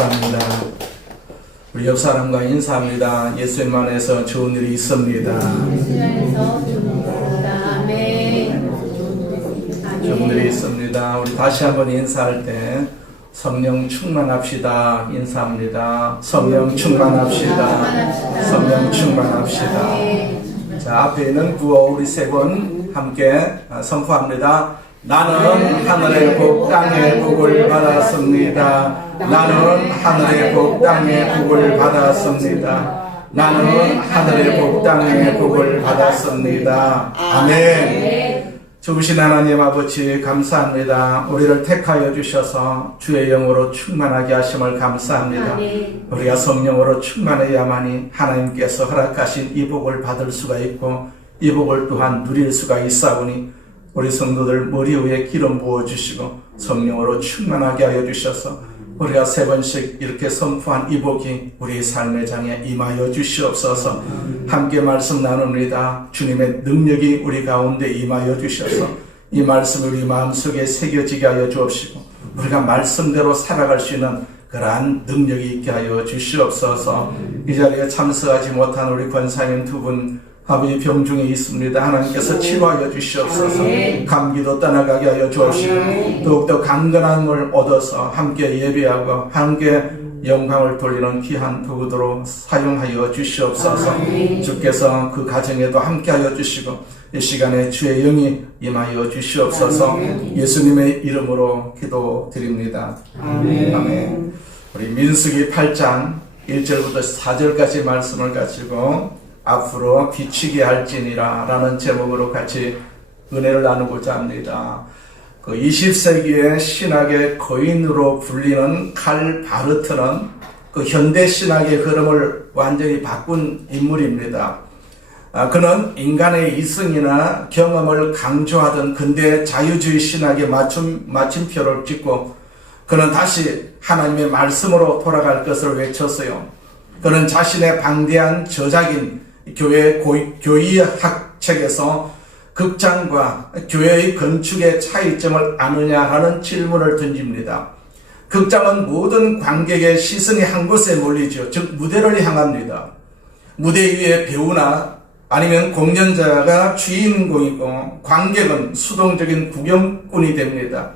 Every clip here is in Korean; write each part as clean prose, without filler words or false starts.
감사합니다. 우리 옆 사람과 인사합니다. 예수님 안에서 좋은 일이 있습니다. 예수 안에서 좋은 아멘. 좋은 일이 있습니다. 우리 다시 한번 인사할 때 성령 충만합시다. 인사합니다. 성령 충만합시다. 성령 충만합시다. 자, 앞에 있는 구호 우리 세 번 함께 선포합니다. 나는 하늘의 복 땅의 복을 받았습니다. 나는 하늘의 복 땅의 복을 받았습니다. 나는 하늘의 복 땅의 복을 받았습니다. 아멘. 좋으신 하나님 아버지 감사합니다. 우리를 택하여 주셔서 주의 영으로 충만하게 하심을 감사합니다. 아멘. 우리가 성령으로 충만해야만이 하나님께서 허락하신 이 복을 받을 수가 있고 이 복을 또한 누릴 수가 있사오니 우리 성도들 머리 위에 기름 부어주시고 성령으로 충만하게 하여 주셔서 우리가 세 번씩 이렇게 선포한 이 복이 우리 삶의 장에 임하여 주시옵소서. 함께 말씀 나눕니다. 주님의 능력이 우리 가운데 임하여 주셔서 이 말씀을 우리 마음속에 새겨지게 하여 주옵시고 우리가 말씀대로 살아갈 수 있는 그러한 능력이 있게 하여 주시옵소서. 이 자리에 참석하지 못한 우리 권사님 두 분 아버지 병 중에 있습니다. 하나님께서 치료하여 주시옵소서. 감기도 떠나가게 하여 주옵시고 더욱더 강건함을 얻어서 함께 예배하고 함께 영광을 돌리는 귀한 도구로 사용하여 주시옵소서. 주께서 그 가정에도 함께 하여 주시고 이 시간에 주의 영이 임하여 주시옵소서. 예수님의 이름으로 기도드립니다. 아멘. 우리 민수기 8장 1절부터 4절까지 말씀을 가지고 앞으로 비치게 할지니라 라는 제목으로 같이 은혜를 나누고자 합니다. 그 20세기의 신학의 거인으로 불리는 칼 바르트는 그 현대 신학의 흐름을 완전히 바꾼 인물입니다. 그는 인간의 이성이나 경험을 강조하던 근대 자유주의 신학의 마침표를 찍고 그는 다시 하나님의 말씀으로 돌아갈 것을 외쳤어요. 그는 자신의 방대한 저작인 교회 교의학 책에서 극장과 교회의 건축의 차이점을 아느냐라는 질문을 던집니다. 극장은 모든 관객의 시선이 한 곳에 몰리죠. 즉 무대를 향합니다. 무대 위에 배우나 아니면 공연자가 주인공이고 관객은 수동적인 구경꾼이 됩니다.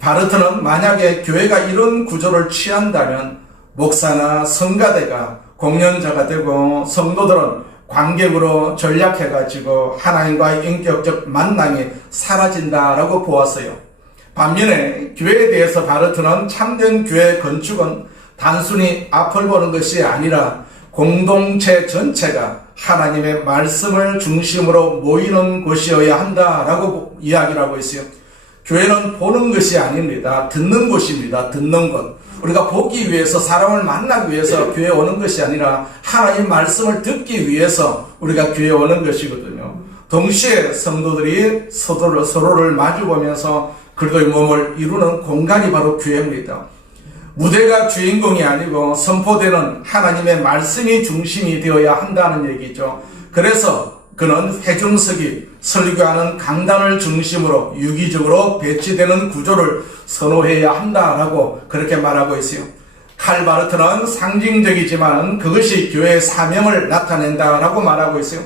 바르트는 만약에 교회가 이런 구조를 취한다면 목사나 성가대가 공연자가 되고 성도들은 관객으로 전략해가지고 하나님과의 인격적 만남이 사라진다라고 보았어요. 반면에 교회에 대해서 바르트는 참된 교회 건축은 단순히 앞을 보는 것이 아니라 공동체 전체가 하나님의 말씀을 중심으로 모이는 곳이어야 한다라고 이야기를 하고 있어요. 교회는 보는 것이 아닙니다. 듣는 곳입니다. 듣는 곳. 우리가 보기 위해서 사람을 만나기 위해서 교회에 오는 것이 아니라 하나님 말씀을 듣기 위해서 우리가 교회에 오는 것이거든요. 동시에 성도들이 서로를 마주보면서 그리스도의 몸을 이루는 공간이 바로 교회입니다. 무대가 주인공이 아니고 선포되는 하나님의 말씀이 중심이 되어야 한다는 얘기죠. 그래서 그는 회중석이 설교하는 강단을 중심으로 유기적으로 배치되는 구조를 선호해야 한다라고 그렇게 말하고 있어요. 칼 바르트는 상징적이지만 그것이 교회의 사명을 나타낸다라고 말하고 있어요.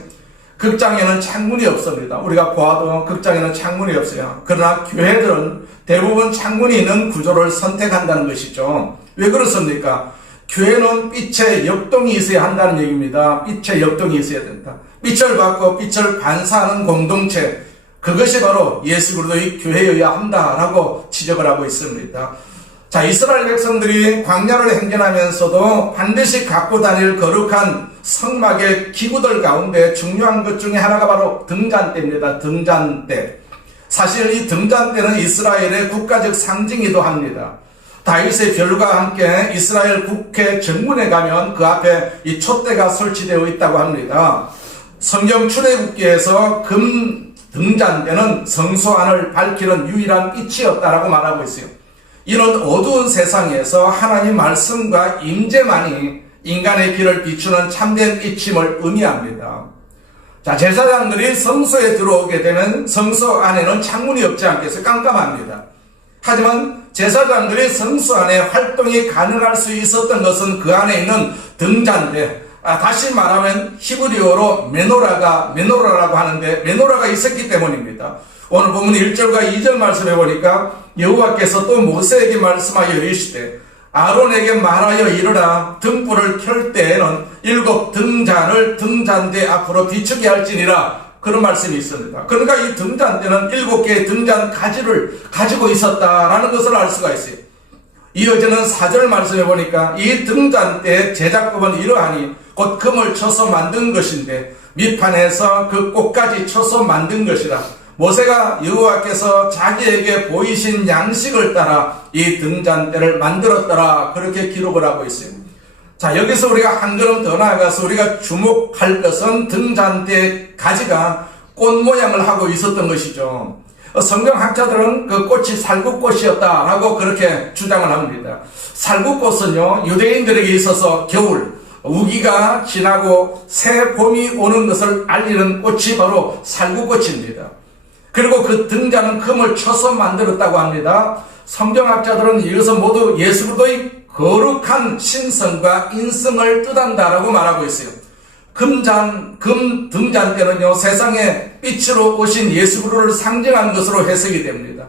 극장에는 창문이 없습니다. 우리가 보아도 극장에는 창문이 없어요. 그러나 교회들은 대부분 창문이 있는 구조를 선택한다는 것이죠. 왜 그렇습니까? 교회는 빛의 역동이 있어야 한다는 얘기입니다. 빛의 역동이 있어야 된다. 빛을 받고 빛을 반사하는 공동체, 그것이 바로 예수 그리스도의 교회여야 한다라고 지적을 하고 있습니다. 자, 이스라엘 백성들이 광야를 행진하면서도 반드시 갖고 다닐 거룩한 성막의 기구들 가운데 중요한 것 중에 하나가 바로 등잔대입니다. 등잔대. 사실 이 등잔대는 이스라엘의 국가적 상징이기도 합니다. 다윗의 별과 함께 이스라엘 국회 정문에 가면 그 앞에 이 촛대가 설치되어 있다고 합니다. 성경 출애굽기에서 금 등잔대는 성소 안을 밝히는 유일한 빛이었다라고 말하고 있어요. 이런 어두운 세상에서 하나님 말씀과 임재만이 인간의 길을 비추는 참된 빛임을 의미합니다. 자, 제사장들이 성소에 들어오게 되면 성소 안에는 창문이 없지 않겠어요? 깜깜합니다. 하지만 제사장들이 성수 안에 활동이 가능할 수 있었던 것은 그 안에 있는 등잔대, 다시 말하면 히브리어로 메노라라고 하는데 메노라가 있었기 때문입니다. 오늘 본문 1절과 2절 말씀해 보니까 여호와께서 또 모세에게 말씀하여 이르시되 아론에게 말하여 이르라. 등불을 켤 때에는 7 등잔을 등잔대 앞으로 비추게 할지니라. 그런 말씀이 있습니다. 그러니까 이 등잔대는 7개의 등잔 가지를 가지고 있었다라는 것을 알 수가 있어요. 이어지는 4절 말씀해 보니까 이 등잔대의 제작법은 이러하니 곧 금을 쳐서 만든 것인데 밑판에서 그 꽃까지 쳐서 만든 것이라. 모세가 여호와께서 자기에게 보이신 양식을 따라 이 등잔대를 만들었더라. 그렇게 기록을 하고 있어요. 자, 여기서 우리가 한 걸음 더 나아가서 우리가 주목할 것은 등잔대 가지가 꽃 모양을 하고 있었던 것이죠. 성경학자들은 그 꽃이 살구꽃이었다라고 그렇게 주장을 합니다. 살구꽃은요, 유대인들에게 있어서 겨울, 우기가 지나고 새 봄이 오는 것을 알리는 꽃이 바로 살구꽃입니다. 그리고 그 등잔은 금을 쳐서 만들었다고 합니다. 성경학자들은 이것은 모두 예수 그리스도의 거룩한 신성과 인성을 뜻한다라고 말하고 있어요. 금 등잔대는요, 세상에 빛으로 오신 예수 그리스도를 상징하는 것으로 해석이 됩니다.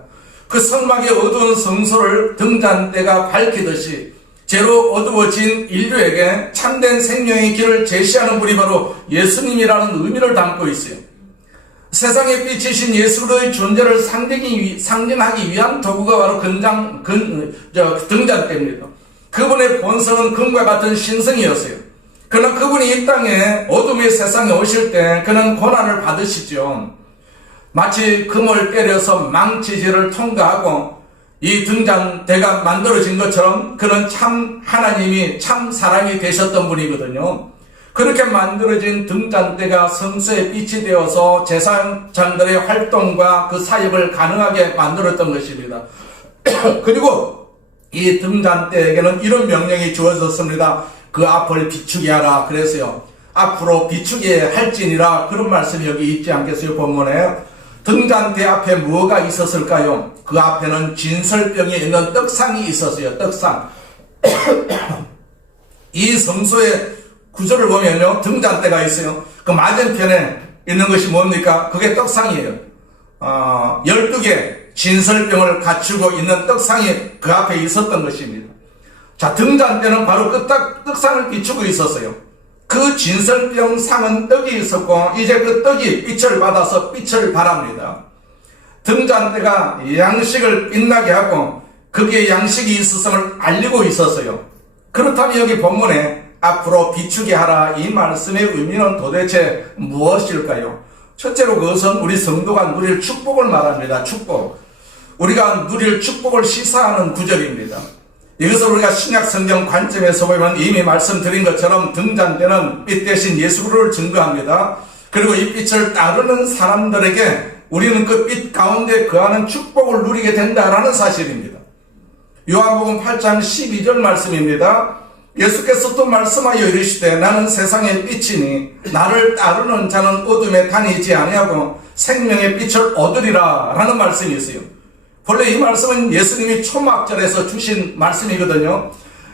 그 성막의 어두운 성소를 등잔대가 밝히듯이 죄로 어두워진 인류에게 참된 생명의 길을 제시하는 분이 바로 예수님이라는 의미를 담고 있어요. 세상의 빛이신 예수 그리스도의 존재를 상징하기 위한 도구가 바로 등잔대입니다. 그분의 본성은 금과 같은 신성이었어요. 그러나 그분이 이 땅에 어둠의 세상에 오실 때 그는 고난을 받으시죠. 마치 금을 때려서 망치질을 통과하고 이 등잔대가 만들어진 것처럼 그는 참 하나님이 참 사람이 되셨던 분이거든요. 그렇게 만들어진 등잔대가 성소의 빛이 되어서 제사장들의 활동과 그 사역을 가능하게 만들었던 것입니다. 그리고 이 등잔대에게는 이런 명령이 주어졌습니다. 그 앞을 비추게 하라. 그래서요, 앞으로 비추게 할지니라. 그런 말씀이 여기 있지 않겠어요? 본문에 등잔대 앞에 뭐가 있었을까요? 그 앞에는 진설병에 있는 떡상이 있었어요. 떡상. 이 성소의 구조를 보면요, 등잔대가 있어요. 그 맞은편에 있는 것이 뭡니까? 그게 떡상이에요. 12개 진설병을 갖추고 있는 떡상이 그 앞에 있었던 것입니다. 자, 등잔대는 바로 그 떡상을 비추고 있었어요. 그 진설병 상은 떡이 있었고 이제 그 떡이 빛을 받아서 빛을 발합니다. 등잔대가 양식을 빛나게 하고 거기에 양식이 있었음을 알리고 있었어요. 그렇다면 여기 본문에 앞으로 비추게 하라, 이 말씀의 의미는 도대체 무엇일까요? 첫째로 그것은 우리 성도가 누릴 축복을 말합니다. 축복. 우리가 누릴 축복을 시사하는 구절입니다. 이것을 우리가 신약 성경 관점에서 보면 이미 말씀드린 것처럼 등잔대는 빛 대신 예수 그리스도를 증거합니다. 그리고 이 빛을 따르는 사람들에게 우리는 그 빛 가운데 거하는 축복을 누리게 된다라는 사실입니다. 요한복음 8장 12절 말씀입니다. 예수께서 또 말씀하여 이르시되 나는 세상의 빛이니 나를 따르는 자는 어둠에 다니지 아니하고 생명의 빛을 얻으리라 라는 말씀이 있어요. 원래 이 말씀은 예수님이 초막절에서 주신 말씀이거든요.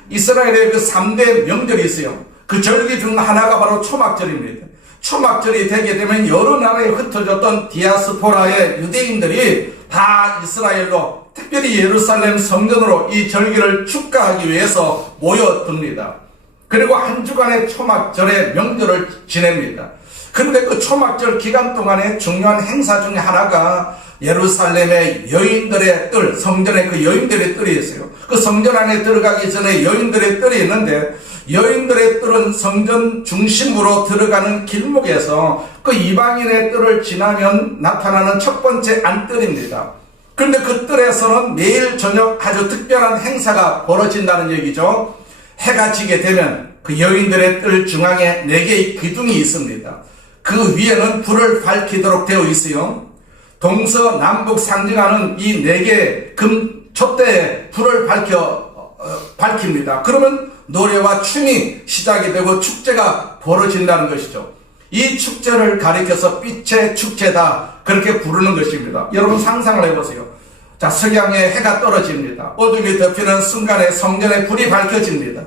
이스라엘의 그 3대 명절이 있어요. 그 절기 중 하나가 바로 초막절입니다. 초막절이 되게 되면 여러 나라에 흩어졌던 디아스포라의 유대인들이 다 이스라엘로, 특별히 예루살렘 성전으로 이 절기를 축하하기 위해서 모여듭니다. 그리고 한 주간의 초막절의 명절을 지냅니다. 그런데 그 초막절 기간 동안에 중요한 행사 중에 하나가 예루살렘의 여인들의 뜰, 성전에 그 여인들의 뜰이 있어요. 그 성전 안에 들어가기 전에 여인들의 뜰이 있는데, 여인들의 뜰은 성전 중심으로 들어가는 길목에서 그 이방인의 뜰을 지나면 나타나는 첫 번째 안뜰입니다. 그런데 그 뜰에서는 매일 저녁 아주 특별한 행사가 벌어진다는 얘기죠. 해가 지게 되면 그 여인들의 뜰 중앙에 4개의 기둥이 있습니다. 그 위에는 불을 밝히도록 되어 있어요. 동서남북 상징하는 이 4개의 금 촛대에 불을 밝힙니다. 그러면 노래와 춤이 시작이 되고 축제가 벌어진다는 것이죠. 이 축제를 가리켜서 빛의 축제다, 그렇게 부르는 것입니다. 여러분 상상을 해보세요. 자, 석양에 해가 떨어집니다. 어둠이 덮이는 순간에 성전의 불이 밝혀집니다.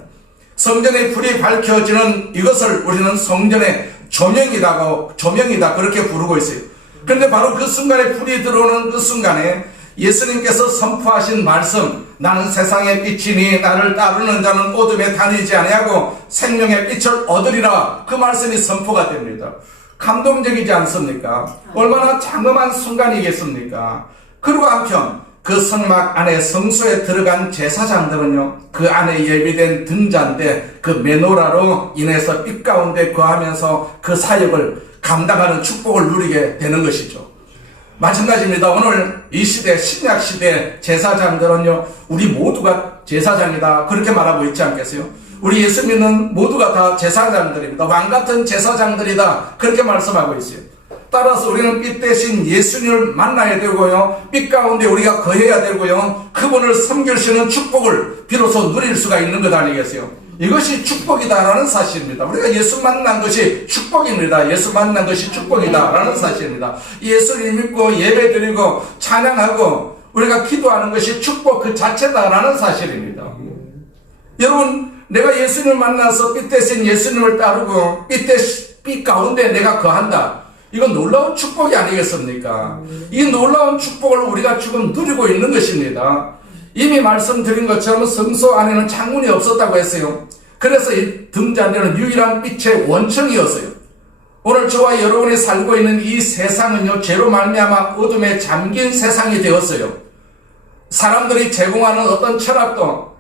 성전의 불이 밝혀지는 이것을 우리는 성전의 조명이다 그렇게 부르고 있어요. 그런데 바로 그 순간에 불이 들어오는 그 순간에 예수님께서 선포하신 말씀, 나는 세상의 빛이니 나를 따르는 자는 어둠에 다니지 아니하고 생명의 빛을 얻으리라, 그 말씀이 선포가 됩니다. 감동적이지 않습니까? 얼마나 장엄한 순간이겠습니까? 그리고 한편 그 성막 안에 성소에 들어간 제사장들은요, 그 안에 예비된 등잔대 그 메노라로 인해서 빛 가운데 거하면서 그 사역을 감당하는 축복을 누리게 되는 것이죠. 마찬가지입니다. 오늘 이 시대, 신약 시대 제사장들은요, 우리 모두가 제사장이다 그렇게 말하고 있지 않겠어요? 우리 예수 믿는 모두가 다 제사장들입니다. 왕같은 제사장들이다 그렇게 말씀하고 있어요. 따라서 우리는 빛 대신 예수님을 만나야 되고요, 빛 가운데 우리가 거해야 되고요, 그분을 섬길 수 있는 축복을 비로소 누릴 수가 있는 것 아니겠어요? 이것이 축복이다라는 사실입니다. 우리가 예수 만난 것이 축복입니다. 예수 만난 것이 축복이다라는 사실입니다. 예수를 믿고 예배드리고 찬양하고 우리가 기도하는 것이 축복 그 자체다라는 사실입니다. 여러분, 내가 예수님을 만나서 빛 대신 예수님을 따르고 빛 가운데 내가 거한다, 이건 놀라운 축복이 아니겠습니까? 이 놀라운 축복을 우리가 지금 누리고 있는 것입니다. 이미 말씀드린 것처럼 성소 안에는 창문이 없었다고 했어요. 그래서 이 등잔대는 유일한 빛의 원청이었어요. 오늘 저와 여러분이 살고 있는 이 세상은요, 죄로 말미암아 어둠에 잠긴 세상이 되었어요. 사람들이 제공하는 어떤 철학도,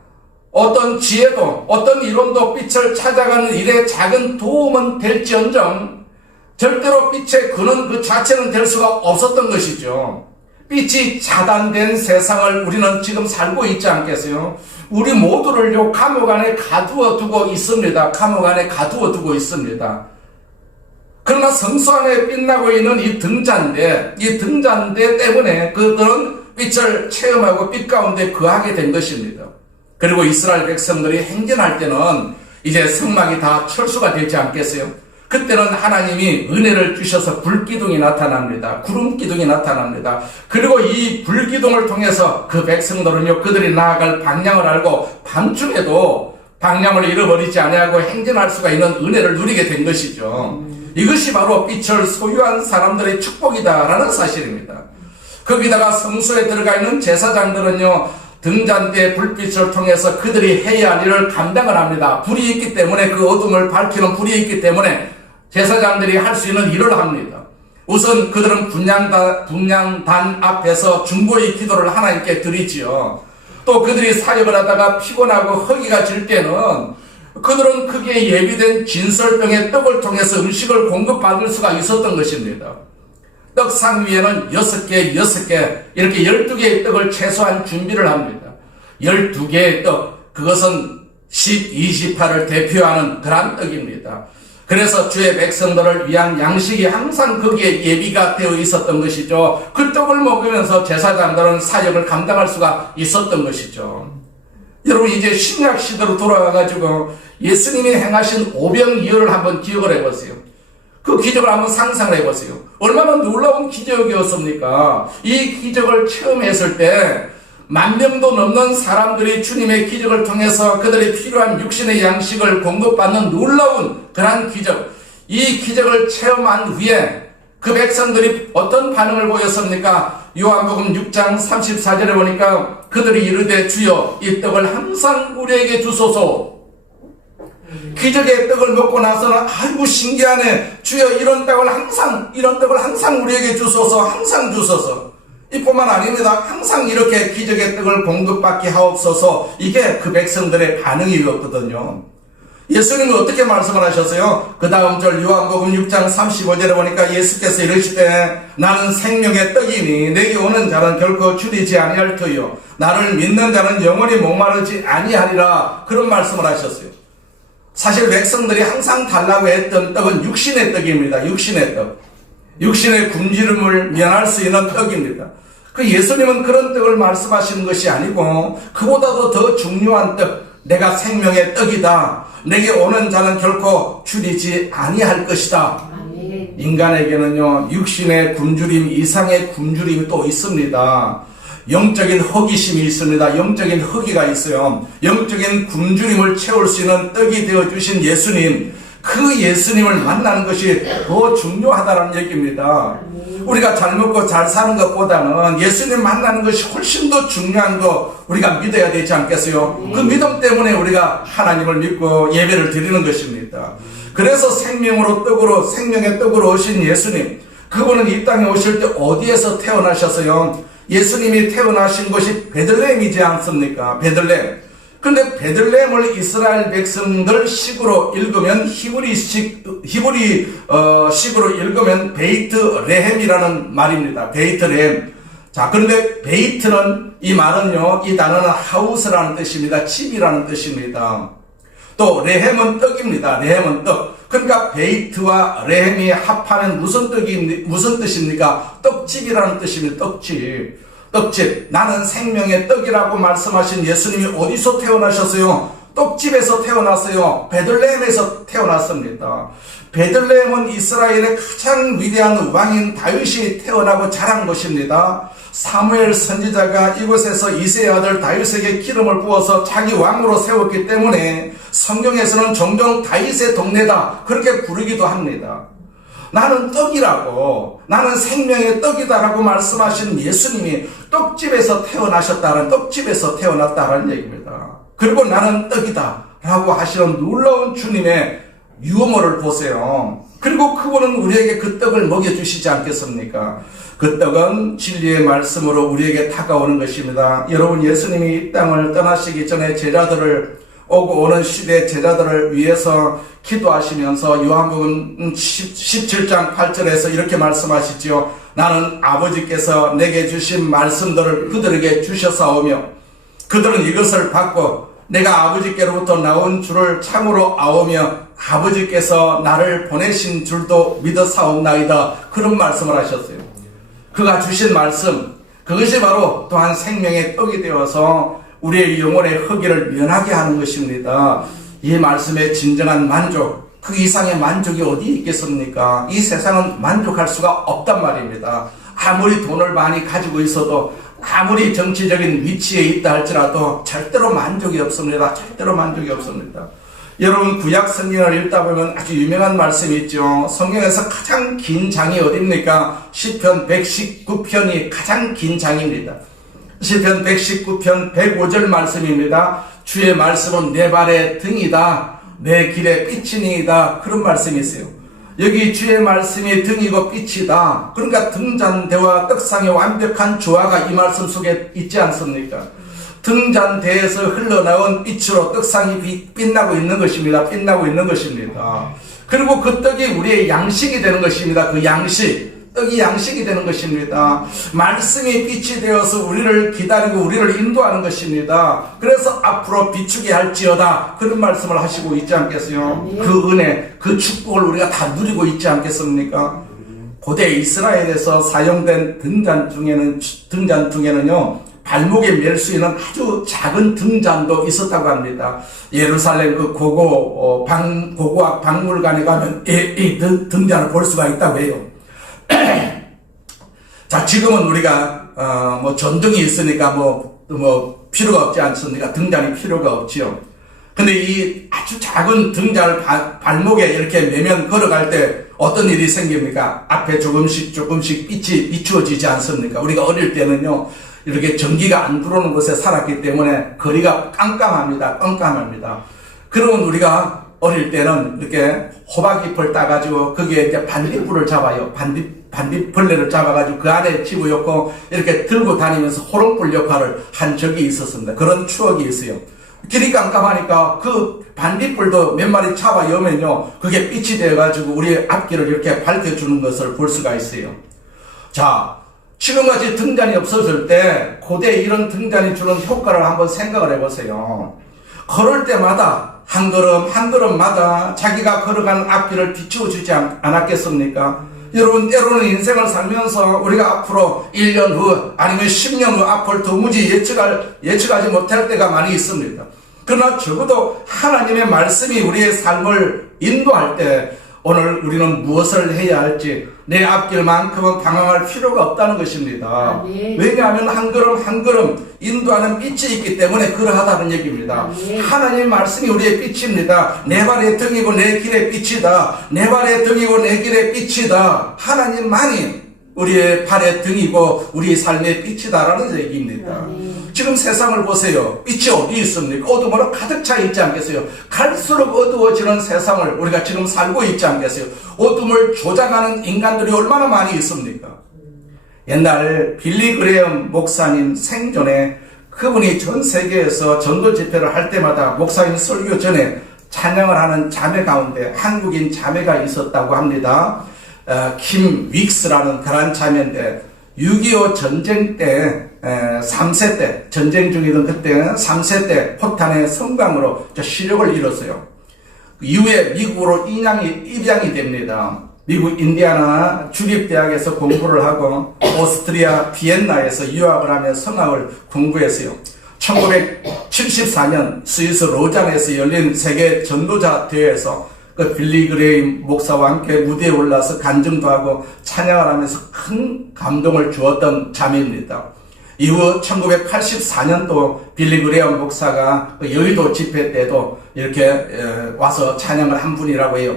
어떤 지혜도, 어떤 이론도 빛을 찾아가는 일에 작은 도움은 될지언정 절대로 빛의 근원 그 자체는 될 수가 없었던 것이죠. 빛이 차단된 세상을 우리는 지금 살고 있지 않겠어요? 우리 모두를요, 감옥 안에 가두어 두고 있습니다. 감옥 안에 가두어 두고 있습니다. 그러나 성소 안에 빛나고 있는 이 등잔대 때문에 그들은 빛을 체험하고 빛 가운데 거하게 된 것입니다. 그리고 이스라엘 백성들이 행진할 때는 이제 성막이 다 철수가 되지 않겠어요? 그때는 하나님이 은혜를 주셔서 불기둥이 나타납니다. 구름기둥이 나타납니다. 그리고 이 불기둥을 통해서 그 백성들은요, 그들이 나아갈 방향을 알고 밤중에도 방향을 잃어버리지 아니하고 행진할 수가 있는 은혜를 누리게 된 것이죠. 이것이 바로 빛을 소유한 사람들의 축복이다라는 사실입니다. 거기다가 성소에 들어가 있는 제사장들은요, 등잔대 불빛을 통해서 그들이 해야 할 일을 감당을 합니다. 불이 있기 때문에, 그 어둠을 밝히는 불이 있기 때문에 제사장들이 할 수 있는 일을 합니다. 우선 그들은 분향단 앞에서 중보의 기도를 하나님께 드리지요. 또 그들이 사역을 하다가 피곤하고 허기가 질 때는 그들은 크게 예비된 진설병의 떡을 통해서 음식을 공급받을 수가 있었던 것입니다. 떡상 위에는 6개 이렇게 12개의 떡을 최소한 준비를 합니다. 12개의 떡, 그것은 1028을 대표하는 그런 떡입니다. 그래서 주의 백성들을 위한 양식이 항상 거기에 예비가 되어 있었던 것이죠. 그 떡을 먹으면서 제사장들은 사역을 감당할 수가 있었던 것이죠. 여러분, 이제 신약 시대로 돌아가가지고 예수님이 행하신 오병이어를 한번 기억을 해보세요. 그 기적을 한번 상상을 해보세요. 얼마나 놀라운 기적이었습니까? 이 기적을 체험했을 때 10,000명도 넘는 사람들이 주님의 기적을 통해서 그들이 필요한 육신의 양식을 공급받는 놀라운 그러한 기적, 이 기적을 체험한 후에 그 백성들이 어떤 반응을 보였습니까? 요한복음 6장 34절에 보니까 그들이 이르되 주여 이 떡을 항상 우리에게 주소서. 기적의 떡을 먹고 나서는 아이고 신기하네, 주여 이런 떡을 항상 우리에게 주소서, 항상 주소서. 이뿐만 아닙니다. 항상 이렇게 기적의 떡을 공급받게 하옵소서. 이게 그 백성들의 반응이었거든요. 예수님은 어떻게 말씀을 하셨어요? 그 다음 절 요한복음 6장 35절에 보니까 예수께서 이르시되 나는 생명의 떡이니 내게 오는 자는 결코 줄이지 아니할 터요 나를 믿는 자는 영원히 목마르지 아니하리라, 그런 말씀을 하셨어요. 사실 백성들이 항상 달라고 했던 떡은 육신의 떡입니다. 육신의 떡, 육신의 굶주림을 면할 수 있는 떡입니다. 그 예수님은 그런 떡을 말씀하시는 것이 아니고 그보다도 더 중요한 떡, 내가 생명의 떡이다, 내게 오는 자는 결코 줄이지 아니할 것이다. 인간에게는요, 육신의 굶주림 이상의 굶주림이 또 있습니다. 영적인 허기심이 있습니다. 영적인 허기가 있어요. 영적인 굶주림을 채울 수 있는 떡이 되어주신 예수님, 그 예수님을 만나는 것이 더 중요하다는 얘기입니다. 우리가 잘 먹고 잘 사는 것보다는 예수님 만나는 것이 훨씬 더 중요한 거 우리가 믿어야 되지 않겠어요? 그 믿음 때문에 우리가 하나님을 믿고 예배를 드리는 것입니다. 그래서 생명으로 떡으로, 생명의 떡으로 오신 예수님, 그분은 이 땅에 오실 때 어디에서 태어나셨어요? 예수님이 태어나신 것이 베들레헴이지 않습니까? 베들레헴. 근데 베들레헴을 이스라엘 백성들 식으로 읽으면 히브리식으로 읽으면 베이트레헴이라는 말입니다. 베이트레헴. 자, 그런데 베이트는 이 말은요, 이 단어는 하우스라는 뜻입니다. 집이라는 뜻입니다. 또 레헴은 떡입니다. 레헴은 떡. 그러니까 베이트와 레헴이 합하면 무슨 뜻입니까? 떡집이라는 뜻입니다. 떡집. 떡집. 나는 생명의 떡이라고 말씀하신 예수님이 어디서 태어나셨어요? 떡집에서 태어났어요. 베들레헴에서 태어났습니다. 베들레헴은 이스라엘의 가장 위대한 왕인 다윗이 태어나고 자란 곳입니다. 사무엘 선지자가 이곳에서 이새의 아들 다윗에게 기름을 부어서 자기 왕으로 세웠기 때문에 성경에서는 종종 다윗의 동네다 그렇게 부르기도 합니다. 나는 떡이라고, 나는 생명의 떡이다라고 말씀하신 예수님이 떡집에서 태어나셨다는, 떡집에서 태어났다는 얘기입니다. 그리고 나는 떡이다 라고 하시는 놀라운 주님의 유머를 보세요. 그리고 그분은 우리에게 그 떡을 먹여주시지 않겠습니까? 그 떡은 진리의 말씀으로 우리에게 다가오는 것입니다. 여러분, 예수님이 이 땅을 떠나시기 전에 제자들을, 오고 오는 시대 제자들을 위해서 기도하시면서 요한복음 17장 8절에서 이렇게 말씀하시지요. 나는 아버지께서 내게 주신 말씀들을 그들에게 주셨사오며 그들은 이것을 받고 내가 아버지께로부터 나온 줄을 참으로 아오며 아버지께서 나를 보내신 줄도 믿어사옵나이다. 그런 말씀을 하셨어요. 그가 주신 말씀, 그것이 바로 또한 생명의 떡이 되어서 우리의 영혼의 허기를 면하게 하는 것입니다. 이 말씀의 진정한 만족, 그 이상의 만족이 어디 있겠습니까? 이 세상은 만족할 수가 없단 말입니다. 아무리 돈을 많이 가지고 있어도, 아무리 정치적인 위치에 있다 할지라도 절대로 만족이 없습니다. 절대로 만족이 없습니다. 여러분, 구약 성경을 읽다 보면 아주 유명한 말씀이 있죠. 성경에서 가장 긴 장이 어디입니까? 시편 119편이 가장 긴 장입니다. 시편 119편 105절 말씀입니다. 주의 말씀은 내 발의 등이다, 내 길의 빛이니이다. 그런 말씀이 있어요. 여기 주의 말씀이 등이고 빛이다. 그러니까 등잔대와 떡상의 완벽한 조화가 이 말씀 속에 있지 않습니까? 등잔대에서 흘러나온 빛으로 떡상이 빛나고 있는 것입니다. 빛나고 있는 것입니다. 그리고 그 떡이 우리의 양식이 되는 것입니다. 그 양식. 떡이 양식이 되는 것입니다. 말씀이 빛이 되어서 우리를 기다리고 우리를 인도하는 것입니다. 그래서 앞으로 비추게 할지어다 그런 말씀을 하시고 있지 않겠어요? 그 은혜, 그 축복을 우리가 다 누리고 있지 않겠습니까? 고대 이스라엘에서 사용된 등잔 중에는요 발목에 멜 수 있는 아주 작은 등잔도 있었다고 합니다. 예루살렘 그 고고학 박물관에 가면 이 등잔을 볼 수가 있다고 해요. 자, 지금은 우리가 전등이 있으니까 필요가 없지 않습니까? 등잔이 필요가 없지요. 근데 이 아주 작은 등잔을 발목에 이렇게 매면 걸어갈 때 어떤 일이 생깁니까? 앞에 조금씩 빛이 비추어지지 않습니까? 우리가 어릴 때는요 이렇게 전기가 안 들어오는 곳에 살았기 때문에 거리가 깜깜합니다. 그러면 우리가 어릴 때는 이렇게 호박잎을 따가지고 거기에 이렇게 반딧불을 잡아요. 반딧벌레를 잡아가지고 그 안에 집어넣고 이렇게 들고 다니면서 호롱불 역할을 한 적이 있었습니다. 그런 추억이 있어요. 길이 깜깜하니까 그 반딧불도 몇 마리 잡아 여면요 그게 빛이 되어가지고 우리의 앞길을 이렇게 밝혀주는 것을 볼 수가 있어요. 자, 지금같이 등잔이 없었을 때 고대 이런 등잔이 주는 효과를 한번 생각을 해보세요. 걸을 때마다 한 걸음마다 자기가 걸어가는 앞길을 비추어주지 않았겠습니까? 여러분, 때로는 인생을 살면서 우리가 앞으로 1년 후 아니면 10년 후 앞을 도무지 예측하지 못할 때가 많이 있습니다. 그러나 적어도 하나님의 말씀이 우리의 삶을 인도할 때 오늘 우리는 무엇을 해야 할지 내 앞길만큼은 방황할 필요가 없다는 것입니다. 아멘. 왜냐하면 한 걸음 한 걸음 인도하는 빛이 있기 때문에 그러하다는 얘기입니다. 아멘. 하나님 말씀이 우리의 빛입니다. 내 발의 등이고 내 길의 빛이다. 내 발의 등이고 내 길의 빛이다. 하나님만이 우리의 발의 등이고 우리의 삶의 빛이다라는 얘기입니다. 지금 세상을 보세요. 빛이 어디 있습니까? 어둠으로 가득 차 있지 않겠어요? 갈수록 어두워지는 세상을 우리가 지금 살고 있지 않겠어요? 어둠을 조작하는 인간들이 얼마나 많이 있습니까? 옛날 빌리 그레엄 목사님 생전에 그분이 전 세계에서 전도 집회를 할 때마다 목사님 설교 전에 찬양을 하는 자매 가운데 한국인 자매가 있었다고 합니다. 킴 윅스라는 그런 자매인데 6.25 전쟁 때 3세 때 전쟁 중이던 그때 3세 때 포탄의 성광으로 시력을 잃었어요. 이후에 미국으로 입양이 됩니다. 미국 인디아나 주립대학에서 공부를 하고 오스트리아 비엔나에서 유학을 하며 성악을 공부했어요. 1974년 스위스 로잔에서 열린 세계 전도자 대회에서 그 빌리 그레임 목사와 함께 무대에 올라서 간증도 하고 찬양을 하면서 큰 감동을 주었던 자매입니다. 이후 1984년도 빌리 그레임 목사가 그 여의도 집회 때도 이렇게 와서 찬양을 한 분이라고 해요.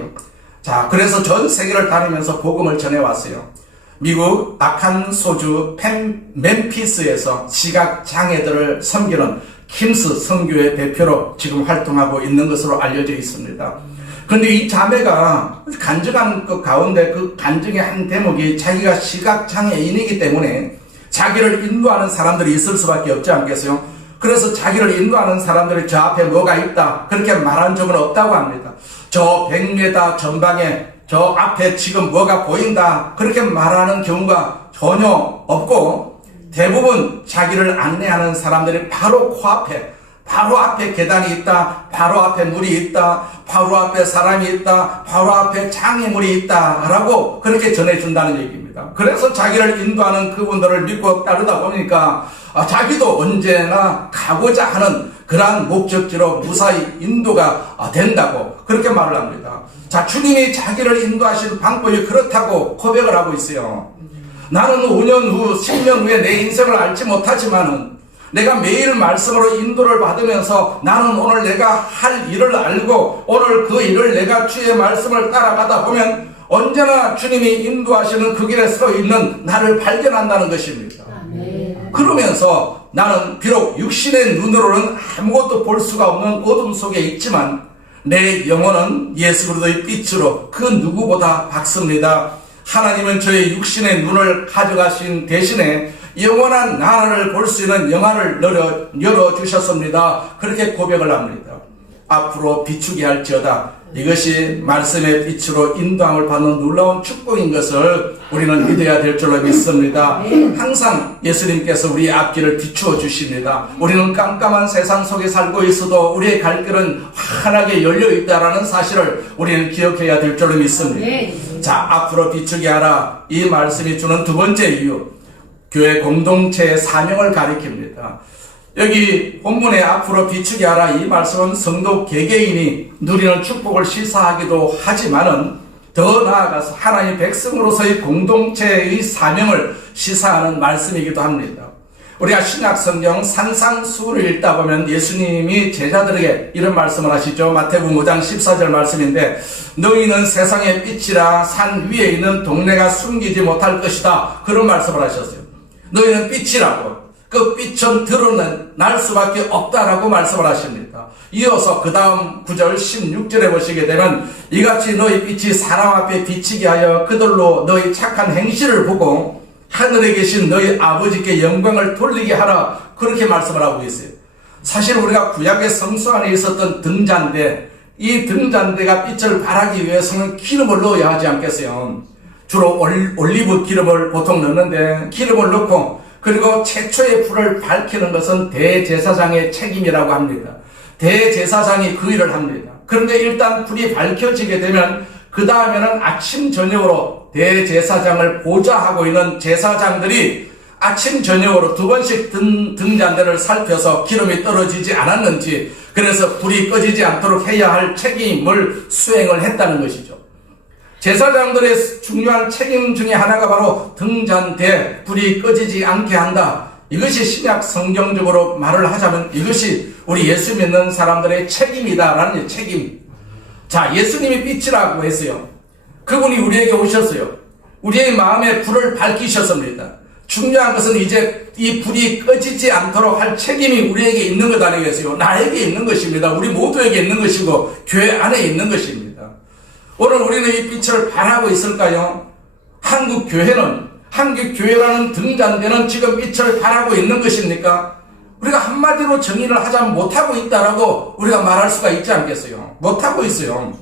자, 그래서 전 세계를 다니면서 복음을 전해왔어요. 미국 아칸소주 멤피스에서 시각장애들을 섬기는 킴스 선교회 대표로 지금 활동하고 있는 것으로 알려져 있습니다. 그런데 이 자매가 간증한 그 가운데 그 간증의 한 대목이 자기가 시각장애인이기 때문에 자기를 인도하는 사람들이 있을 수밖에 없지 않겠어요? 그래서 자기를 인도하는 사람들이 저 앞에 뭐가 있다 그렇게 말한 적은 없다고 합니다. 저 100m 전방에 저 앞에 지금 뭐가 보인다 그렇게 말하는 경우가 전혀 없고 대부분 자기를 안내하는 사람들이 바로 코앞에 바로 앞에 계단이 있다, 바로 앞에 물이 있다, 바로 앞에 사람이 있다, 바로 앞에 장애물이 있다 라고 그렇게 전해준다는 얘기입니다. 그래서 자기를 인도하는 그분들을 믿고 따르다 보니까 자기도 언제나 가고자 하는 그러한 목적지로 무사히 인도가 된다고 그렇게 말을 합니다. 자, 주님이 자기를 인도하실 방법이 그렇다고 고백을 하고 있어요. 나는 5년 후, 10년 후에 내 인생을 알지 못하지만은 내가 매일 말씀으로 인도를 받으면서 나는 오늘 내가 할 일을 알고 오늘 그 일을 내가 주의 말씀을 따라가다 보면 언제나 주님이 인도하시는 그 길에 서 있는 나를 발견한다는 것입니다. 그러면서 나는 비록 육신의 눈으로는 아무것도 볼 수가 없는 어둠 속에 있지만 내 영혼은 예수 그리스도의 빛으로 그 누구보다 밝습니다. 하나님은 저의 육신의 눈을 가져가신 대신에 영원한 나라를 볼 수 있는 영안을 열어주셨습니다. 그렇게 고백을 합니다. 앞으로 비추게 할지어다. 이것이 말씀의 빛으로 인도함을 받는 놀라운 축복인 것을 우리는 믿어야 될 줄로 믿습니다. 항상 예수님께서 우리의 앞길을 비추어 주십니다. 우리는 깜깜한 세상 속에 살고 있어도 우리의 갈 길은 환하게 열려 있다는 사실을 우리는 기억해야 될 줄로 믿습니다. 자, 앞으로 비추게 하라. 이 말씀이 주는 두 번째 이유, 교회 공동체의 사명을 가리킵니다. 여기 본문에 앞으로 비추게 하라 이 말씀은 성도 개개인이 누리는 축복을 시사하기도 하지만은 더 나아가서 하나님 백성으로서의 공동체의 사명을 시사하는 말씀이기도 합니다. 우리가 신약 성경 산상수훈을 읽다 보면 예수님이 제자들에게 이런 말씀을 하시죠. 마태복음 5장 14절 말씀인데 너희는 세상의 빛이라 산 위에 있는 동네가 숨기지 못할 것이다. 그런 말씀을 하셨어요. 너희는 빛이라고. 그 빛은 드러날 수밖에 없다라고 말씀을 하십니다. 이어서 그 다음 9절 16절에 보시게 되면 이같이 너희 빛이 사람 앞에 비치게 하여 그들로 너희 착한 행실을 보고 하늘에 계신 너희 아버지께 영광을 돌리게 하라. 그렇게 말씀을 하고 있어요. 사실 우리가 구약의 성소 안에 있었던 등잔대, 이 등잔대가 빛을 발하기 위해서는 기름을 넣어야 하지 않겠어요? 주로 올리브 기름을 보통 넣는데 기름을 넣고 그리고 최초의 불을 밝히는 것은 대제사장의 책임이라고 합니다. 대제사장이 그 일을 합니다. 그런데 일단 불이 밝혀지게 되면 그 다음에는 아침 저녁으로 대제사장을 보좌하고 있는 제사장들이 아침 저녁으로 두 번씩 등잔대를 살펴서 기름이 떨어지지 않았는지, 그래서 불이 꺼지지 않도록 해야 할 책임을 수행을 했다는 것이죠. 제사장들의 중요한 책임 중에 하나가 바로 등잔대 불이 꺼지지 않게 한다. 이것이 신약 성경적으로 말을 하자면 이것이 우리 예수 믿는 사람들의 책임이다라는 책임. 자, 예수님이 빛이라고 했어요. 그분이 우리에게 오셨어요. 우리의 마음에 불을 밝히셨습니다. 중요한 것은 이제 이 불이 꺼지지 않도록 할 책임이 우리에게 있는 것 아니겠어요? 나에게 있는 것입니다. 우리 모두에게 있는 것이고 교회 안에 있는 것입니다. 오늘 우리는 이 빛을 발하고 있을까요? 한국 교회라는 등잔대는 지금 빛을 발하고 있는 것입니까? 우리가 한마디로 정의를 하자면 못하고 있다라고 우리가 말할 수가 있지 않겠어요? 못하고 있어요.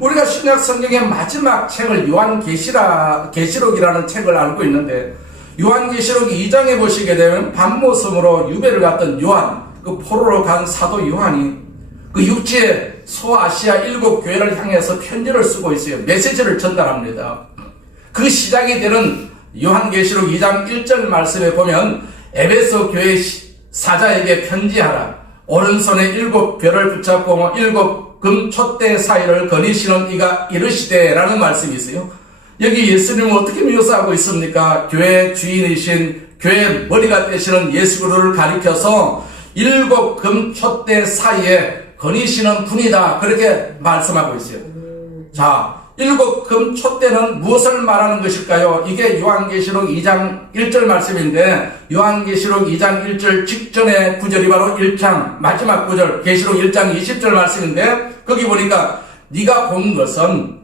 우리가 신약 성경의 마지막 책을 요한계시록이라는 책을 알고 있는데 요한계시록 2장에 보시게 되면 밤모섬으로 유배를 갔던 요한, 그 포로로 간 사도 요한이 그 육지의 소아시아 7교회를 향해서 편지를 쓰고 있어요. 메시지를 전달합니다. 그 시작이 되는 요한계시록 2장 1절 말씀에 보면 에베소 교회 사자에게 편지하라. 오른손에 7별을 붙잡고 7금 촛대 사이를 거니시는 이가 이르시되 라는 말씀이 있어요. 여기 예수님은 어떻게 묘사하고 있습니까? 교회 주인이신 교회 머리가 되시는 예수 그리스도를 가리켜서 7금 촛대 사이에 거니시는 분이다. 그렇게 말씀하고 있어요. 자, 7금 촛대는 무엇을 말하는 것일까요? 이게 요한계시록 2장 1절 말씀인데 요한계시록 2장 1절 직전의 구절이 바로 1장 마지막 구절 계시록 1장 20절 말씀인데 거기 보니까 네가 본 것은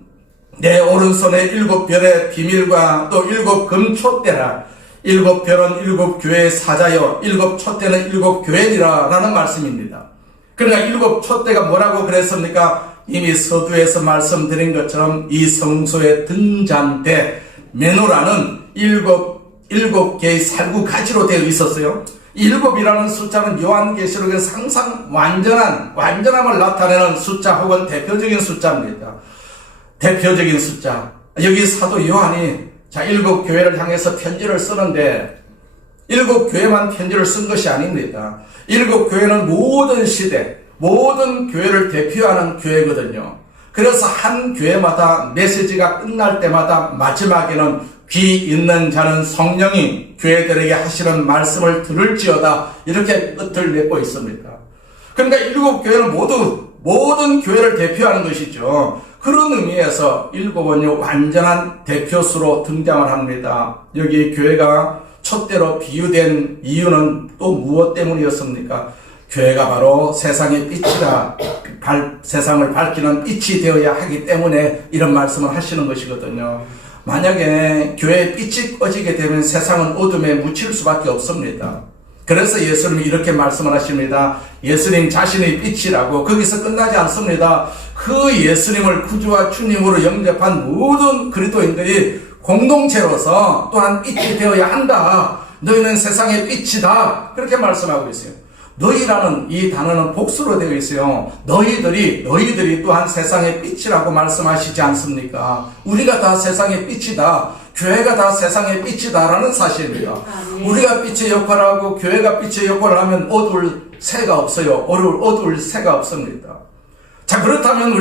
내 오른손에 7별의 비밀과 또 7금 촛대라. 7별은 7교회의 사자여 7촛대는 7교회니라 라는 말씀입니다. 그러니까 7촛대가 뭐라고 그랬습니까? 이미 서두에서 말씀드린 것처럼 이 성소의 등잔대 메노라는 7개의 살구가지로 되어 있었어요. 7이라는 숫자는 요한계시록에서 항상 완전함을 나타내는 숫자 혹은 대표적인 숫자입니다. 대표적인 숫자. 여기 사도 요한이 7교회를 향해서 편지를 쓰는데 7교회만 편지를 쓴 것이 아닙니다. 7교회는 모든 시대, 모든 교회를 대표하는 교회거든요. 그래서 한 교회마다 메시지가 끝날 때마다 마지막에는 귀 있는 자는 성령이 교회들에게 하시는 말씀을 들을지어다 이렇게 끝을 맺고 있습니다. 그러니까 7교회는 모든 교회를 대표하는 것이죠. 그런 의미에서 7은요 완전한 대표수로 등장을 합니다. 여기 교회가 촛대로 비유된 이유는 또 무엇 때문이었습니까? 교회가 바로 세상의 빛이다. 세상을 밝히는 빛이 되어야 하기 때문에 이런 말씀을 하시는 것이거든요. 만약에 교회의 빛이 꺼지게 되면 세상은 어둠에 묻힐 수밖에 없습니다. 그래서 예수님이 이렇게 말씀을 하십니다. 예수님 자신의 빛이라고. 거기서 끝나지 않습니다. 그 예수님을 구주와 주님으로 영접한 모든 그리스도인들이 공동체로서 또한 빛이 되어야 한다. 너희는 세상의 빛이다. 그렇게 말씀하고 있어요. 너희라는 이 단어는 복수로 되어 있어요. 너희들이 또한 세상의 빛이라고 말씀하시지 않습니까? 우리가 다 세상의 빛이다. 교회가 다 세상의 빛이다라는 사실입니다. 우리가 빛의 역할을 하고 교회가 빛의 역할을 하면 어두울 새가 없어요. 어두울 새가 없습니다. 자, 그렇다면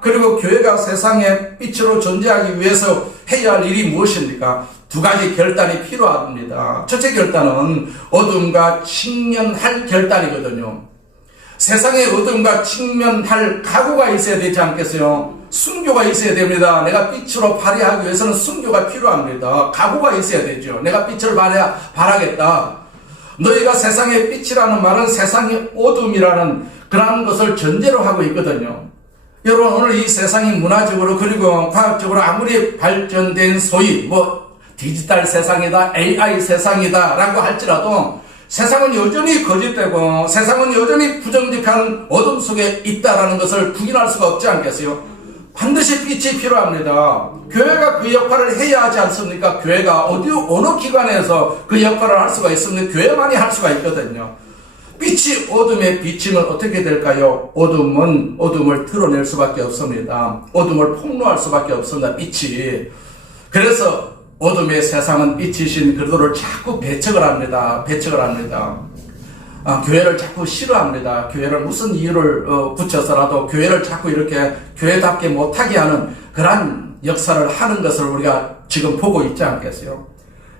그리고 교회가 세상의 빛으로 존재하기 위해서 해야 할 일이 무엇입니까? 두 가지 결단이 필요합니다. 첫째 결단은 어둠과 직면할 결단이거든요. 세상의 어둠과 직면할 각오가 있어야 되지 않겠어요? 순교가 있어야 됩니다. 내가 빛으로 발휘하기 위해서는 순교가 필요합니다. 각오가 있어야 되죠. 내가 빛을 발하겠다. 너희가 세상의 빛이라는 말은 세상의 어둠이라는 그런 것을 전제로 하고 있거든요. 여러분, 오늘 이 세상이 문화적으로 그리고 과학적으로 아무리 발전된 소위 디지털 세상이다, AI 세상이다 라고 할지라도 세상은 여전히 거짓되고 세상은 여전히 부정직한 어둠 속에 있다라는 것을 부인할 수가 없지 않겠어요? 반드시 빛이 필요합니다. 교회가 그 역할을 해야 하지 않습니까? 교회가 어느 기관에서 그 역할을 할 수가 있습니까? 교회만이 할 수가 있거든요. 빛이 어둠에 비치면 어떻게 될까요? 어둠은 어둠을 드러낼 수밖에 없습니다. 어둠을 폭로할 수밖에 없습니다. 빛이. 그래서 어둠의 세상은 빛이신 그리스도를 자꾸 배척을 합니다. 교회를 자꾸 싫어합니다. 교회를 무슨 이유를 붙여서라도 교회를 자꾸 이렇게 교회답게 못하게 하는 그런 역사를 하는 것을 우리가 지금 보고 있지 않겠어요?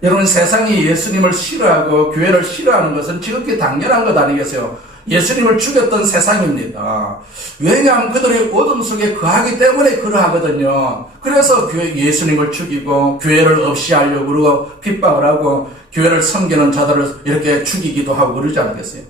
여러분, 세상이 예수님을 싫어하고 교회를 싫어하는 것은 지극히 당연한 것 아니겠어요? 예수님을 죽였던 세상입니다. 왜냐하면 그들이 어둠 속에 거하기 때문에 그러하거든요. 그래서 예수님을 죽이고 교회를 없이 하려고 그러고 핍박을 하고 교회를 섬기는 자들을 이렇게 죽이기도 하고 그러지 않겠어요?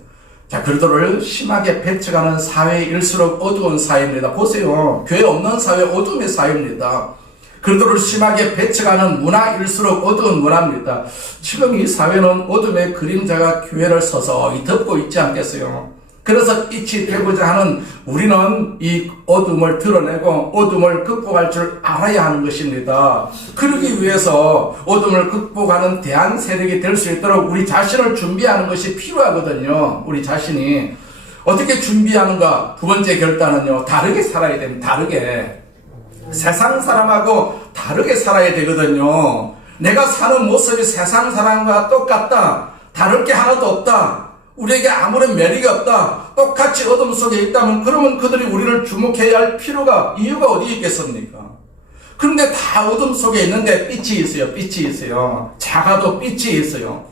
자, 그들을 심하게 배척하는 사회일수록 어두운 사회입니다. 보세요. 교회 없는 사회 어둠의 사회입니다. 그들을 심하게 배척하는 문화일수록 어두운 문화입니다. 지금 이 사회는 어둠의 그림자가 교회를 서서히 덮고 있지 않겠어요? 그래서 빛이 되고자 하는 우리는 이 어둠을 드러내고 어둠을 극복할 줄 알아야 하는 것입니다. 그러기 위해서 어둠을 극복하는 대안 세력이 될 수 있도록 우리 자신을 준비하는 것이 필요하거든요. 우리 자신이 어떻게 준비하는가? 두 번째 결단은요, 다르게 살아야 됩니다. 다르게. 세상 사람하고 다르게 살아야 되거든요. 내가 사는 모습이 세상 사람과 똑같다. 다를 게 하나도 없다. 우리에게 아무런 매력이 없다. 똑같이 어둠 속에 있다면 그러면 그들이 우리를 주목해야 할 이유가 어디 있겠습니까? 그런데 다 어둠 속에 있는데 빛이 있어요. 빛이 있어요. 작아도 빛이 있어요.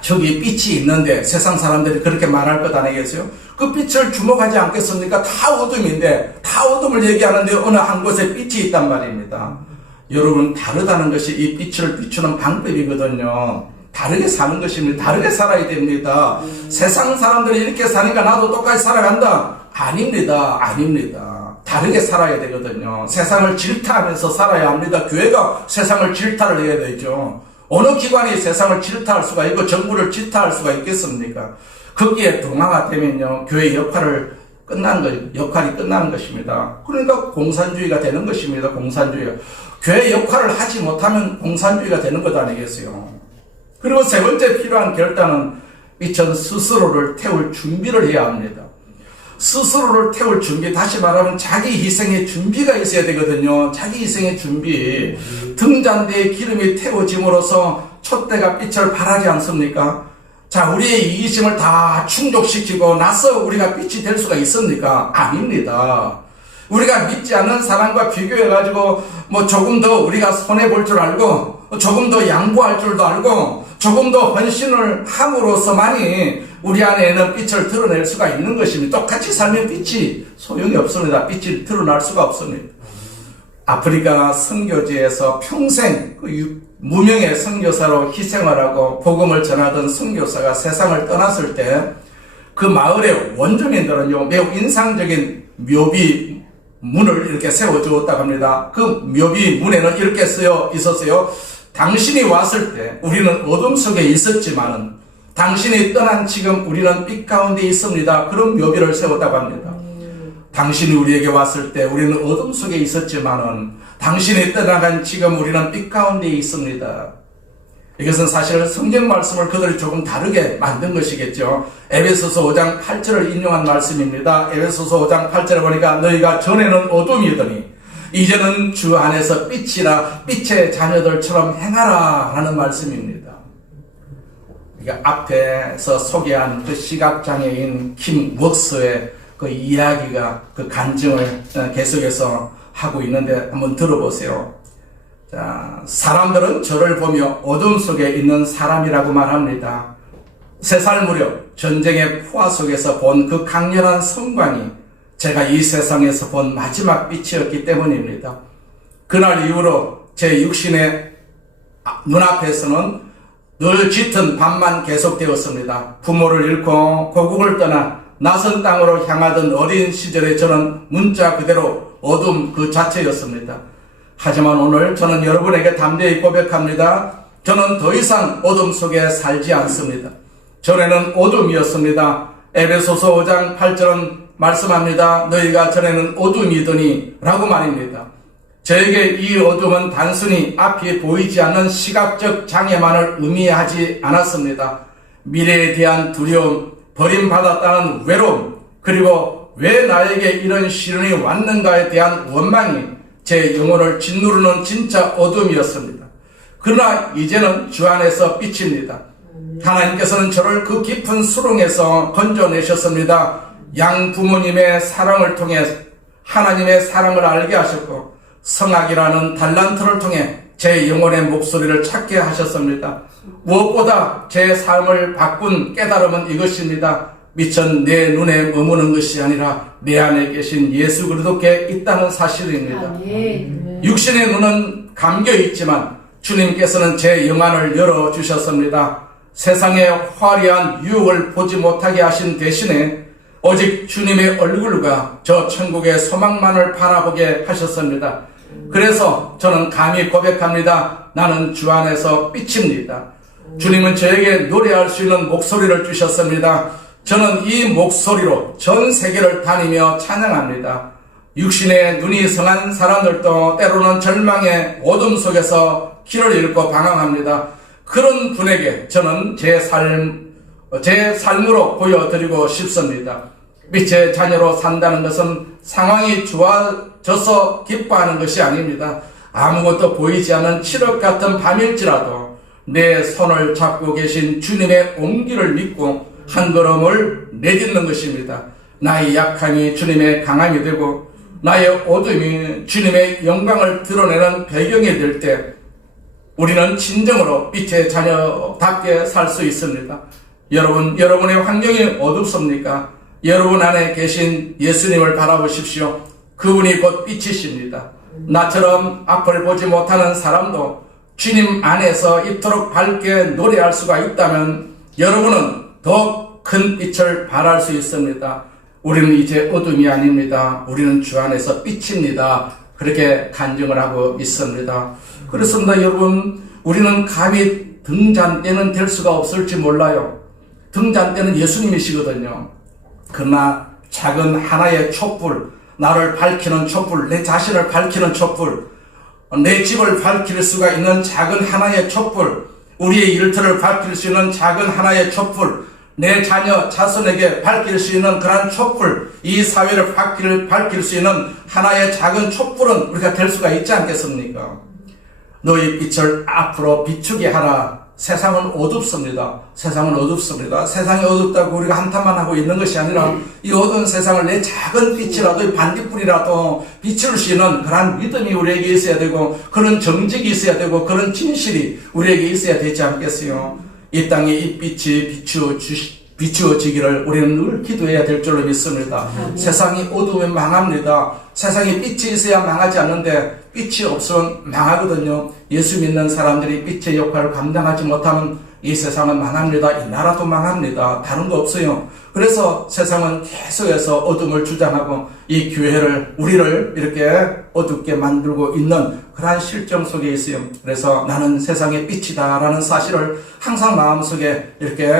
저기 빛이 있는데 세상 사람들이 그렇게 말할 것 아니겠어요? 그 빛을 주목하지 않겠습니까? 다 어둠인데, 다 어둠을 얘기하는데 어느 한 곳에 빛이 있단 말입니다. 여러분, 다르다는 것이 이 빛을 비추는 방법이거든요. 다르게 사는 것입니다. 다르게 살아야 됩니다. 세상 사람들이 이렇게 사니까 나도 똑같이 살아간다? 아닙니다. 아닙니다. 다르게 살아야 되거든요. 세상을 질타하면서 살아야 합니다. 교회가 세상을 질타를 해야 되죠. 어느 기관이 세상을 질타할 수가 있고 정부를 질타할 수가 있겠습니까? 거기에 동화가 되면요, 교회의 역할이 끝나는 것입니다. 그러니까 공산주의가 되는 것입니다. 공산주의. 교회 역할을 하지 못하면 공산주의가 되는 것 아니겠어요? 그리고 세 번째 필요한 결단은 빛은 스스로를 태울 준비를 해야 합니다. 스스로를 태울 준비, 다시 말하면 자기 희생의 준비가 있어야 되거든요. 자기 희생의 준비. 등잔대에 기름이 태워짐으로써 촛대가 빛을 발하지 않습니까? 자, 우리의 이기심을 다 충족시키고 나서 우리가 빛이 될 수가 있습니까? 아닙니다. 우리가 믿지 않는 사람과 비교해가지고 조금 더 우리가 손해볼 줄 알고 조금 더 양보할 줄도 알고 조금 더 헌신을 함으로써만이 우리 안에 있는 빛을 드러낼 수가 있는 것입니다. 똑같이 살면 빛이 소용이 없습니다. 빛이 드러날 수가 없습니다. 아프리카 선교지에서 평생 무명의 선교사로 희생을 하고 복음을 전하던 선교사가 세상을 떠났을 때 그 마을의 원주민들은요, 매우 인상적인 묘비 문을 이렇게 세워주었다고 합니다. 그 묘비 문에는 이렇게 쓰여 있었어요. 당신이 왔을 때 우리는 어둠 속에 있었지만은 당신이 떠난 지금 우리는 빛 가운데 있습니다. 그런 묘비를 세웠다고 합니다. 당신이 우리에게 왔을 때 우리는 어둠 속에 있었지만은 당신이 떠나간 지금 우리는 빛 가운데 있습니다. 이것은 사실 성경 말씀을 그들이 조금 다르게 만든 것이겠죠. 에베소서 5장 8절을 인용한 말씀입니다. 에베소서 5장 8절에 보니까 너희가 전에는 어둠이더니 이제는 주 안에서 빛이라 빛의 자녀들처럼 행하라 라는 말씀입니다. 그러니까 앞에서 소개한 그 시각장애인 킴 웍스의 그 이야기가 그 간증을 계속해서 하고 있는데 한번 들어보세요. 자, 사람들은 저를 보며 어둠 속에 있는 사람이라고 말합니다. 3살 무렵 전쟁의 포화 속에서 본 그 강렬한 성광이 제가 이 세상에서 본 마지막 빛이었기 때문입니다. 그날 이후로 제 육신의 눈앞에서는 늘 짙은 밤만 계속되었습니다. 부모를 잃고 고국을 떠나 낯선 땅으로 향하던 어린 시절에 저는 문자 그대로 어둠 그 자체였습니다. 하지만 오늘 저는 여러분에게 담대히 고백합니다. 저는 더 이상 어둠 속에 살지 않습니다. 전에는 어둠이었습니다. 에베소서 5장 8절은 말씀합니다. 너희가 전에는 어둠이더니 라고 말입니다. 저에게 이 어둠은 단순히 앞이 보이지 않는 시각적 장애만을 의미하지 않았습니다. 미래에 대한 두려움, 버림받았다는 외로움, 그리고 왜 나에게 이런 시련이 왔는가에 대한 원망이 제 영혼을 짓누르는 진짜 어둠이었습니다. 그러나 이제는 주 안에서 빛입니다. 하나님께서는 저를 그 깊은 수렁에서 건져내셨습니다. 양 부모님의 사랑을 통해 하나님의 사랑을 알게 하셨고 성악이라는 달란트를 통해 제 영혼의 목소리를 찾게 하셨습니다. 무엇보다 제 삶을 바꾼 깨달음은 이것입니다. 미처 내 눈에 머무는 것이 아니라 내 안에 계신 예수 그리스도께 있다는 사실입니다. 아멘. 육신의 눈은 감겨 있지만 주님께서는 제 영안을 열어주셨습니다. 세상의 화려한 유혹을 보지 못하게 하신 대신에 오직 주님의 얼굴과 저 천국의 소망만을 바라보게 하셨습니다. 그래서 저는 감히 고백합니다. 나는 주 안에서 빛입니다. 주님은 저에게 노래할 수 있는 목소리를 주셨습니다. 저는 이 목소리로 전 세계를 다니며 찬양합니다. 육신의 눈이 성한 사람들도 때로는 절망의 어둠 속에서 길을 잃고 방황합니다. 그런 분에게 저는 제 삶으로 보여드리고 싶습니다. 빛의 자녀로 산다는 것은 상황이 좋아져서 기뻐하는 것이 아닙니다. 아무것도 보이지 않는 칠흑 같은 밤일지라도 내 손을 잡고 계신 주님의 온기를 믿고 한 걸음을 내딛는 것입니다. 나의 약함이 주님의 강함이 되고 나의 어둠이 주님의 영광을 드러내는 배경이 될 때 우리는 진정으로 빛의 자녀답게 살 수 있습니다. 여러분의 환경이 어둡습니까? 여러분 안에 계신 예수님을 바라보십시오. 그분이 곧 빛이십니다. 나처럼 앞을 보지 못하는 사람도 주님 안에서 이토록 밝게 노래할 수가 있다면 여러분은 더 큰 빛을 발할 수 있습니다. 우리는 이제 어둠이 아닙니다. 우리는 주 안에서 빛입니다. 그렇게 간증을 하고 있습니다. 그렇습니다. 여러분, 우리는 감히 등잔대는 될 수가 없을지 몰라요. 등잔대는 예수님이시거든요. 그러나 작은 하나의 촛불, 나를 밝히는 촛불, 내 자신을 밝히는 촛불, 내 집을 밝힐 수가 있는 작은 하나의 촛불, 우리의 일터를 밝힐 수 있는 작은 하나의 촛불, 내 자녀, 자손에게 밝힐 수 있는 그러한 촛불, 이 사회를 밝힐 수 있는 하나의 작은 촛불은 우리가 될 수가 있지 않겠습니까? 너희 빛을 앞으로 비추게 하라. 세상은 어둡습니다. 세상은 어둡습니다. 세상이 어둡다고 우리가 한탄만 하고 있는 것이 아니라 이 어두운 세상을 내 작은 빛이라도 반딧불이라도 비출 수 있는 그런 믿음이 우리에게 있어야 되고 그런 정직이 있어야 되고 그런 진실이 우리에게 있어야 되지 않겠어요? 이 땅에 이 빛이 비추어지기를 우리는 늘 기도해야 될 줄로 믿습니다. 세상이 어두우면 망합니다. 세상에 빛이 있어야 망하지 않는데 빛이 없으면 망하거든요. 예수 믿는 사람들이 빛의 역할을 감당하지 못하면 이 세상은 망합니다. 이 나라도 망합니다. 다른 거 없어요. 그래서 세상은 계속해서 어둠을 주장하고 이 교회를 우리를 이렇게 어둡게 만들고 있는 그러한 실정 속에 있어요. 그래서 나는 세상의 빛이다 라는 사실을 항상 마음속에 이렇게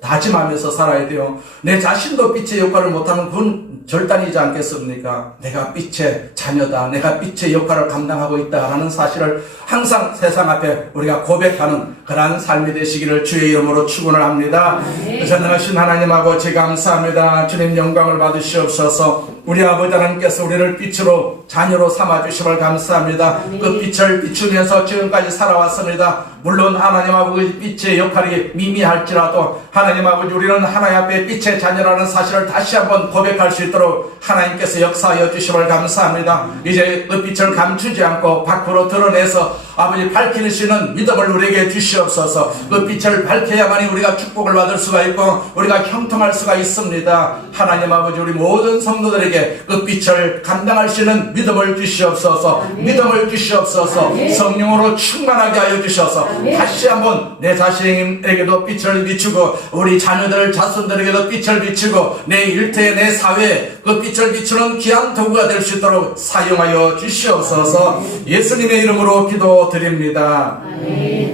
다짐하면서 살아야 돼요. 내 자신도 빛의 역할을 못하면 그건 절단이지 않겠습니까? 내가 빛의 자녀다. 내가 빛의 역할을 감당하고 있다라는 사실을 항상 세상 앞에 우리가 고백하는 그러한 삶이 되시기를 주의 이름으로 축원을 합니다. 전능하신 하나님 아버지 감사합니다. 주님 영광을 받으시옵소서. 우리 아버지 하나님께서 우리를 빛으로 자녀로 삼아주심을 감사합니다. 그 빛을 비추면서 지금까지 살아왔습니다. 물론 하나님 아버지 빛의 역할이 미미할지라도 하나님 아버지 우리는 하나님 앞에 빛의 자녀라는 사실을 다시 한번 고백할 수 있도록 하나님께서 역사하여 주심을 감사합니다. 이제 그 빛을 감추지 않고 밖으로 드러내서 아버지 밝힐 수 있는 믿음을 우리에게 주시옵소서. 그 빛을 밝혀야만이 우리가 축복을 받을 수가 있고 우리가 형통할 수가 있습니다. 하나님 아버지 우리 모든 성도들에게 그 빛을 감당할 수 있는 믿음을 주시옵소서. 믿음을 주시옵소서. 성령으로 충만하게 하여 주셔서 다시 한번 내 자신에게도 빛을 비추고 우리 자녀들 자손들에게도 빛을 비추고 내 일터에 내 사회에 그 빛을 비추는 귀한 도구가 될 수 있도록 사용하여 주시옵소서. 예수님의 이름으로 기도드립니다.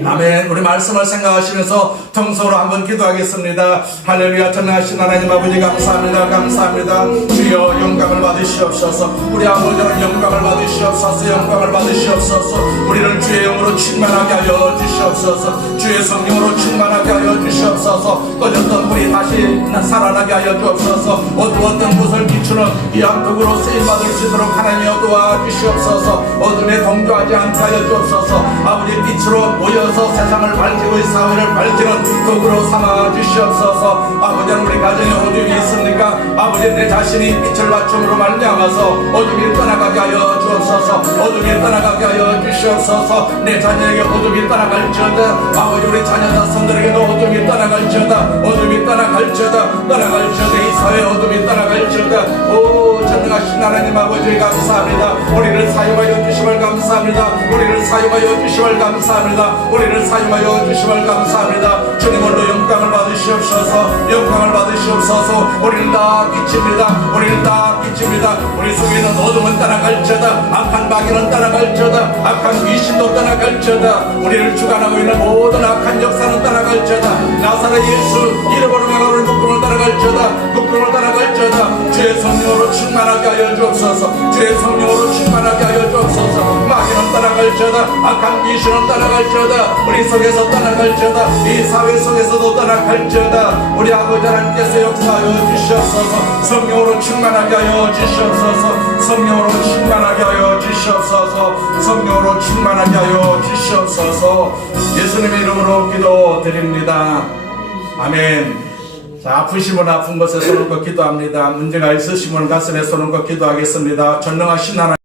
아멘. 우리 말씀을 생각하시면서 통성으로 한번 기도하겠습니다. 할렐루야. 전능하신 하나님 아버지 감사합니다. 감사합니다. 주여 영광을 받으시옵소서. 우리 아버지는 영광을 받으시옵소서. 영광을 받으시옵소서. 우리를 주의 영으로 충만하게 하여 주시옵소서. 주의 성령으로 충만하게 하여 주시옵소서. 꺼졌던 불이 다시 살아나게 하여 주옵소서. 어두웠던 곳을 비추는 귀한 도구로 쓰임받을 수 있도록 하나님여 도와주시옵소서. 어둠에 동조하지 않게 하여 주옵소서. 아버지 빛으로 모여서 세상을 밝히고 이 사회를 밝히는 도구로 삼아 주시옵소서. 아버지는 우리 가정에 어둠이 있습니까? 아버지 내 자신이 빛을 받춤으로 말미암아서 어둠이 떠나가게 하여 주옵소서. 어둠이 떠나가게 하여 주시옵소서. 내 자녀에게 어둠이 떠나갈지어다. 아버지 우리 자녀 자손들에게도 어둠이 떠나갈지어다. 어둠이 떠나갈지어다. 떠나갈지어다. 이 사회 어둠이 떠나갈지어다. 오 전능하신 하나님 아버지 감사합니다. 우리를 사용하여 주심을 감사합니다. 우리를 사용하여 주심을 감사합니다. 우리를 사용하여 주심을 감사합니다. 주님 홀로 영광을 받으시옵소서. 영광을 받으시옵소서. 우리는 다 빛입니다. 우리는 다 빛입니다. 우리 속에 있는 어둠은 떠나갈지어다. 악한 마귀는 떠나갈지어다. 악한 귀신도 떠나갈지어다. 우리를 주관하고 있는 모든 악한 역사는 떠나갈지어다. 나사렛 예수 이름으로 명하는 묶음을 떠나갈지어다. 묶음을 떠나갈지어다. 주의 성령으로 충만하게 하여 주옵소서. 주의 성령으로 충만하게 하여 주옵소서. 마귀는 떠나갈지어다. 악한 귀신은 떠나갈지어다. 우리 속에서 떠나갈지어다. 이 사회 속에서도 떠나갈지어다. 우리 아버지 하나님께서 역사하여 주시옵소서. 성령으로 충만하게 하여 주시옵소서. 성령으로 충만하게 하여 주시옵소서. 성령으로 충만하게 하여 주시옵소서. 예수님의 이름으로 기도드립니다. 아멘. 자, 아프시면 아픈 곳에 손을 얹고 기도합니다. 문제가 있으시면 가슴에 손을 얹고 기도하겠습니다. 전능하신 하나님